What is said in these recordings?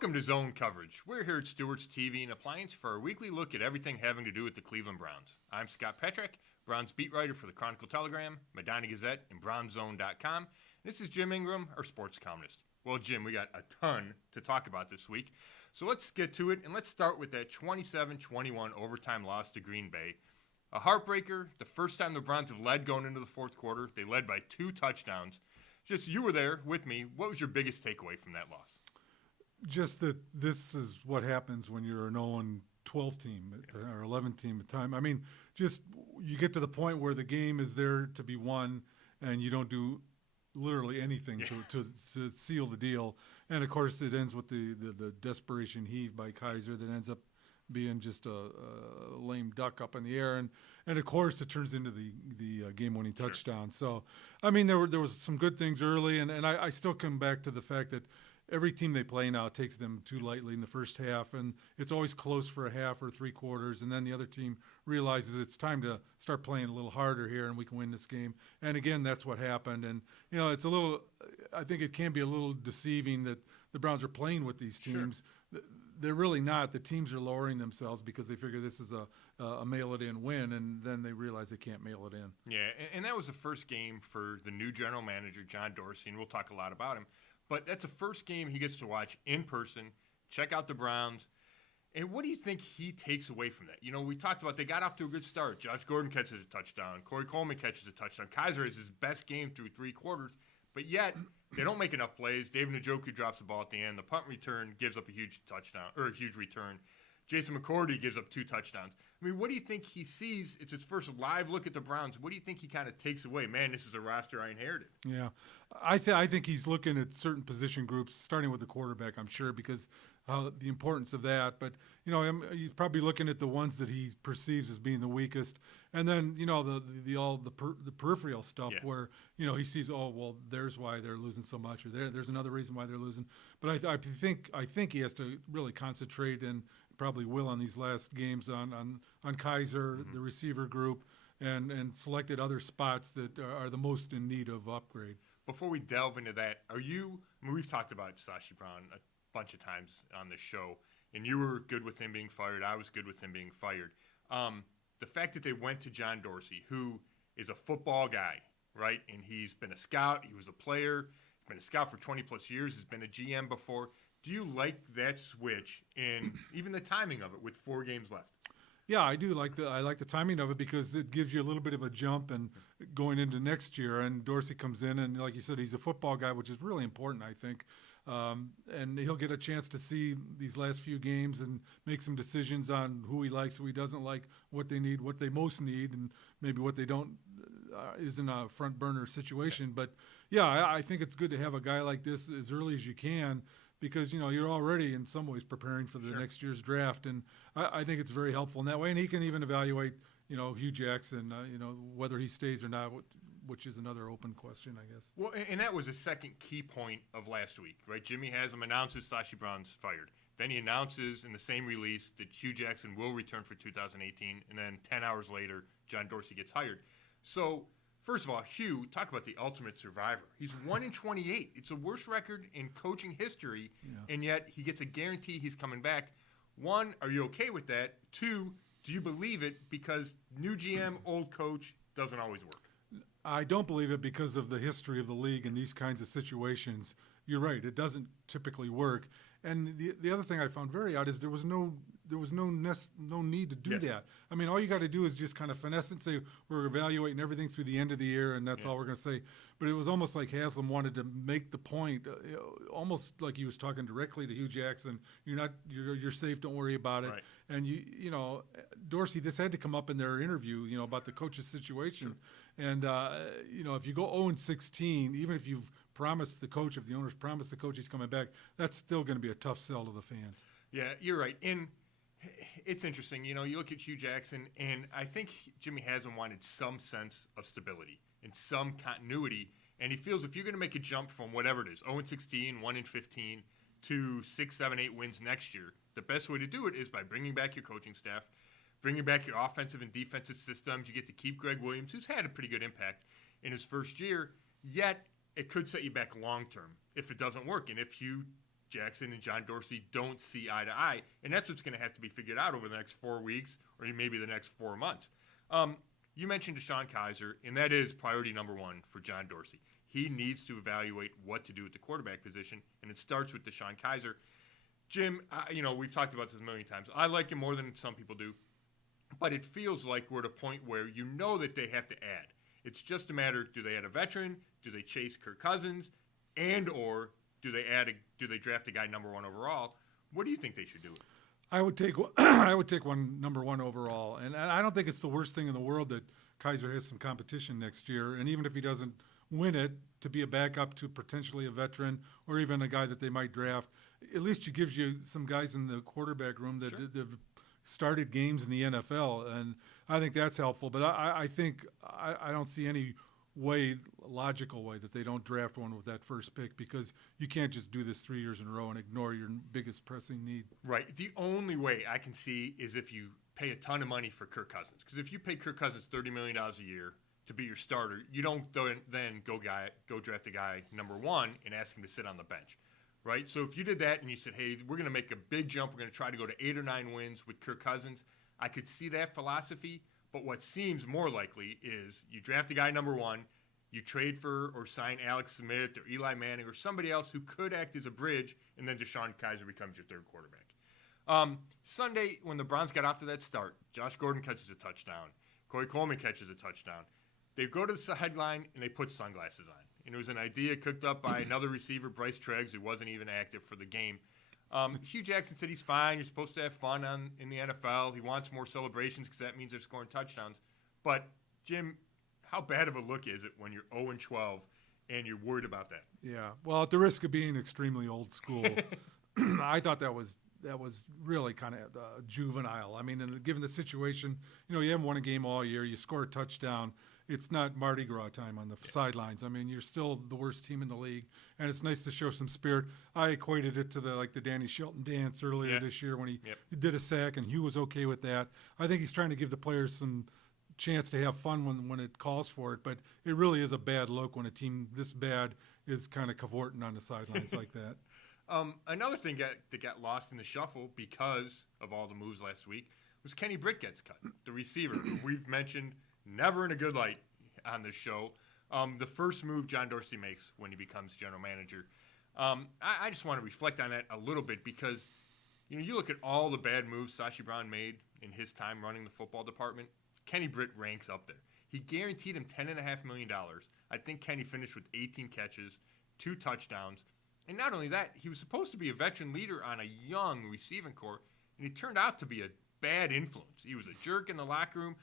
Welcome to Zone Coverage. We're here at Stewarts TV and Appliance for our weekly look at everything having to do with the Cleveland Browns. I'm Scott Petrak, Browns beat writer for the Chronicle-Telegram, Medina Gazette, and BrownsZone.com. This is Jim Ingraham, our sports columnist. Well, Jim, we got a ton to talk about this week, so let's get to it, and let's start with that 27-21 overtime loss to Green Bay. A heartbreaker, the first time the Browns have led going into the fourth quarter. They led by 2 touchdowns. Just, you were there with me. What was your biggest takeaway from that loss? Just that this is what happens when you're an 0-12 team or 11 team at a time. I mean, just you get to the point where the game is there to be won, and you don't do literally anything to seal the deal. And, of course, it ends with the desperation heave by Kaiser that ends up being just a lame duck up in the air. And of course, it turns into the game-winning touchdown. So, I mean, there was some good things early, and I still come back to the fact that every team they play now takes them too lightly in the first half, and it's always close for a half or 3 quarters, and then the other team realizes it's time to start playing a little harder here and we can win this game. And again, that's what happened. And, you know, it's a little – I think it can be a little deceiving that the Browns are playing with these teams. Sure. They're really not. The teams are lowering themselves because they figure this is a mail-it-in win, and then they realize they can't mail it in. Yeah, and that was the first game for the new general manager, John Dorsey, and we'll talk a lot about him. But that's the first game he gets to watch in person, check out the Browns. And what do you think he takes away from that? You know, we talked about they got off to a good start. Josh Gordon catches a touchdown. Corey Coleman catches a touchdown. Kaiser has his best game through 3 quarters. But yet, they don't make enough plays. David Njoku drops the ball at the end. The punt return gives up a huge touchdown, or a huge return. Jason McCourty gives up 2 touchdowns. I mean, what do you think he sees? It's his first live look at the Browns. What do you think he kind of takes away? Man, this is a roster I inherited. Yeah. I think he's looking at certain position groups, starting with the quarterback, I'm sure, because the importance of that. But, you know, he's probably looking at the ones that he perceives as being the weakest. And then, you know, the peripheral stuff where, you know, he sees, oh, well, there's why they're losing so much, or there's another reason why they're losing. But I think he has to really concentrate, and probably will on these last games on Kaiser, the receiver group, and selected other spots that are the most in need of upgrade. Before we delve into that, we've talked about Sashi Brown a bunch of times on this show, and you were good with him being fired. I was good with him being fired. The fact that they went to John Dorsey, who is a football guy, right? And he's been a scout. He was a player. He's been a scout for 20-plus years. He's been a GM before. Do you like that switch and even the timing of it with 4 games left? Yeah, I do like the timing of it because it gives you a little bit of a jump and going into next year. And Dorsey comes in, and like you said, he's a football guy, which is really important, I think. And he'll get a chance to see these last few games and make some decisions on who he likes, who he doesn't like, what they need, what they most need, and maybe what they don't isn't a front burner situation. But yeah, I think it's good to have a guy like this as early as you can, because, you know, you're already in some ways preparing for the next year's draft. And I think it's very helpful in that way. And he can even evaluate, you know, Hugh Jackson, you know, whether he stays or not, which is another open question, I guess. Well, and that was a second key point of last week, right? Jimmy Haslam announces Sashi Brown's fired. Then he announces in the same release that Hugh Jackson will return for 2018. And then 10 hours later, John Dorsey gets hired. So, first of all, Hugh, talk about the ultimate survivor. He's 1-28. It's the worst record in coaching history, and yet he gets a guarantee he's coming back. 1, are you okay with that? 2, do you believe it? Because new GM, old coach, doesn't always work. I don't believe it because of the history of the league in these kinds of situations. You're right; it doesn't typically work. And the other thing I found very odd is there was no need to do that. I mean, all you got to do is just kind of finesse and say we're evaluating everything through the end of the year, and that's all we're going to say. But it was almost like Haslam wanted to make the point, almost like he was talking directly to Hugh Jackson. You're safe. Don't worry about it. Right. And you know, Dorsey, this had to come up in their interview, you know, about the coach's situation. Sure. And you know, if you go 0-16, even if you've promised the coach, if the owners promised the coach he's coming back, that's still going to be a tough sell to the fans. Yeah, you're right. And it's interesting. You know, you look at Hugh Jackson, and I think Jimmy Haslam wanted some sense of stability and some continuity. And he feels if you're going to make a jump from whatever it is, 0-16, 1-15, to 6, 7, 8 wins next year, the best way to do it is by bringing back your coaching staff, bringing back your offensive and defensive systems. You get to keep Greg Williams, who's had a pretty good impact in his first year, yet it could set you back long term if it doesn't work. And if Hugh Jackson and John Dorsey don't see eye to eye, and that's what's going to have to be figured out over the next 4 weeks or maybe the next 4 months. You mentioned DeShone Kizer, and that is priority number one for John Dorsey. He needs to evaluate what to do at the quarterback position, and it starts with DeShone Kizer. Jim, we've talked about this a million times. I like him more than some people do, but it feels like we're at a point where you know that they have to add. It's just a matter, do they add a veteran? Do they chase Kirk Cousins? And or do they draft a guy number one overall? What do you think they should do? I would take one number one overall, and I don't think it's the worst thing in the world that Kizer has some competition next year. And even if he doesn't win it, to be a backup to potentially a veteran or even a guy that they might draft, at least it gives you some guys in the quarterback room that have started games in the NFL, and I think that's helpful. But I think I don't see any logical way that they don't draft one with that first pick, because you can't just do this 3 years in a row and ignore your biggest pressing need. Right. The only way I can see is if you pay a ton of money for Kirk Cousins. Because if you pay Kirk Cousins $30 million a year to be your starter, you don't then go draft a guy number one and ask him to sit on the bench. Right? So if you did that and you said, hey, we're going to make a big jump, we're going to try to go to 8 or 9 wins with Kirk Cousins, I could see that philosophy. But what seems more likely is you draft a guy number one, you trade for or sign Alex Smith or Eli Manning or somebody else who could act as a bridge, and then DeShone Kizer becomes your third quarterback. Sunday, when the Browns got off to that start, Josh Gordon catches a touchdown. Corey Coleman catches a touchdown. They go to the sideline, and they put sunglasses on. And it was an idea cooked up by another receiver, Bryce Treggs, who wasn't even active for the game. Hugh Jackson said he's fine. You're supposed to have fun in the NFL. He wants more celebrations because that means they're scoring touchdowns. But, Jim, how bad of a look is it when you're 0-12 and you're worried about that? Yeah. Well, at the risk of being extremely old school, I thought that was really kind of juvenile. I mean, given the situation, you haven't won a game all year. You score a touchdown. It's not Mardi Gras time on the sidelines. I mean, you're still the worst team in the league, and it's nice to show some spirit. I equated it to the Danny Shelton dance earlier this year when he did a sack, and Hugh was okay with that. I think he's trying to give the players some chance to have fun when it calls for it, but it really is a bad look when a team this bad is kind of cavorting on the sidelines like that. Another thing that got lost in the shuffle because of all the moves last week was Kenny Britt gets cut, the receiver, who we've mentioned never in a good light on this show. The first move John Dorsey makes when he becomes general manager. I just want to reflect on that a little bit because, you look at all the bad moves Sashi Brown made in his time running the football department. Kenny Britt ranks up there. He guaranteed him $10.5 million. I think Kenny finished with 18 catches, 2 touchdowns. And not only that, he was supposed to be a veteran leader on a young receiving corps, and he turned out to be a bad influence. He was a jerk in the locker room.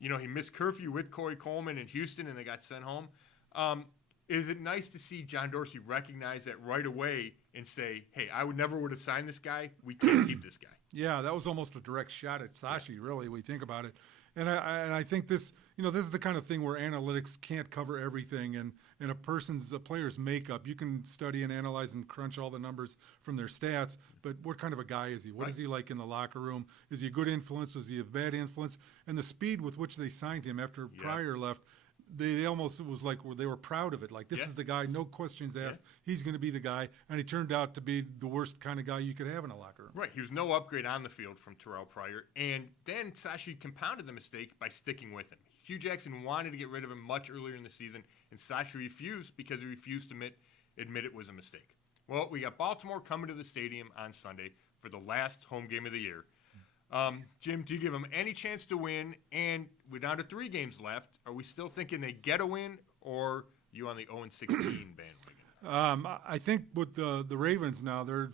He missed curfew with Corey Coleman in Houston, and they got sent home. Is it nice to see John Dorsey recognize that right away and say, hey, I would have signed this guy. We can't keep this guy. Yeah, that was almost a direct shot at Sashi, really, when you think about it. And I think this is the kind of thing where analytics can't cover everything, and a player's makeup, you can study and analyze and crunch all the numbers from their stats, but what kind of a guy is he? What is he like in the locker room? Is he a good influence? Was he a bad influence? And the speed with which they signed him after Pryor left, they almost, it was like they were proud of it. Like, this is the guy, no questions asked. He's going to be the guy, and he turned out to be the worst kind of guy you could have in a locker room. Right. He was no upgrade on the field from Terrell Pryor, and then Sashi compounded the mistake by sticking with him. Hugh Jackson wanted to get rid of him much earlier in the season, and Sashi refused because he refused to admit it was a mistake. Well, we got Baltimore coming to the stadium on Sunday for the last home game of the year. Jim, do you give them any chance to win? And we're down to 3 games left. Are we still thinking they get a win, or you on the 0-16 bandwagon? I think with the Ravens now, they're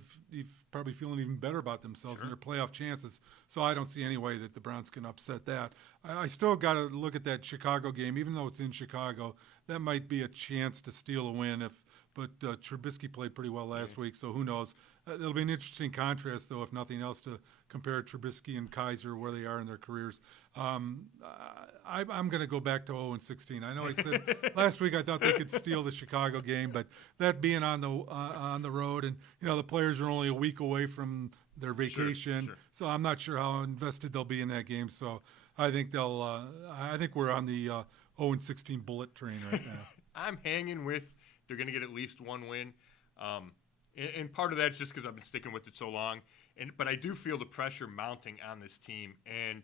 probably feeling even better about themselves and their playoff chances. So I don't see any way that the Browns can upset that. I still got to look at that Chicago game, even though it's in Chicago. That might be a chance to steal a win. But Trubisky played pretty well last week, so who knows? It'll be an interesting contrast, though, if nothing else, to compare Trubisky and Kizer, where they are in their careers. I'm going to go back to 0-16. I know I said last week I thought they could steal the Chicago game, but that being on the road, and the players are only a week away from their vacation, so I'm not sure how invested they'll be in that game. So I think I think we're on the 0-16 bullet train right now. I'm hanging with. They're going to get at least one win. And part of that's just because I've been sticking with it so long. But I do feel the pressure mounting on this team. And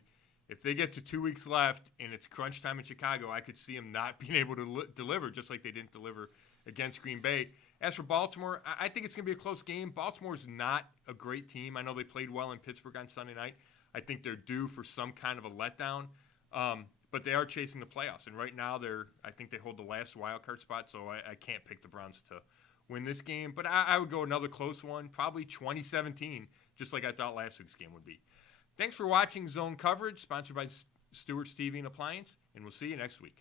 if they get to 2 weeks left and it's crunch time in Chicago, I could see them not being able to deliver, just like they didn't deliver against Green Bay. As for Baltimore, I think it's going to be a close game. Baltimore's not a great team. I know they played well in Pittsburgh on Sunday night. I think they're due for some kind of a letdown. But they are chasing the playoffs. And right now, I think they hold the last wild card spot, so I can't pick the Browns to win this game. But I would go another close one, probably 2017, just like I thought last week's game would be. Thanks for watching Zone Coverage, sponsored by Stewarts TV and Appliance, and we'll see you next week.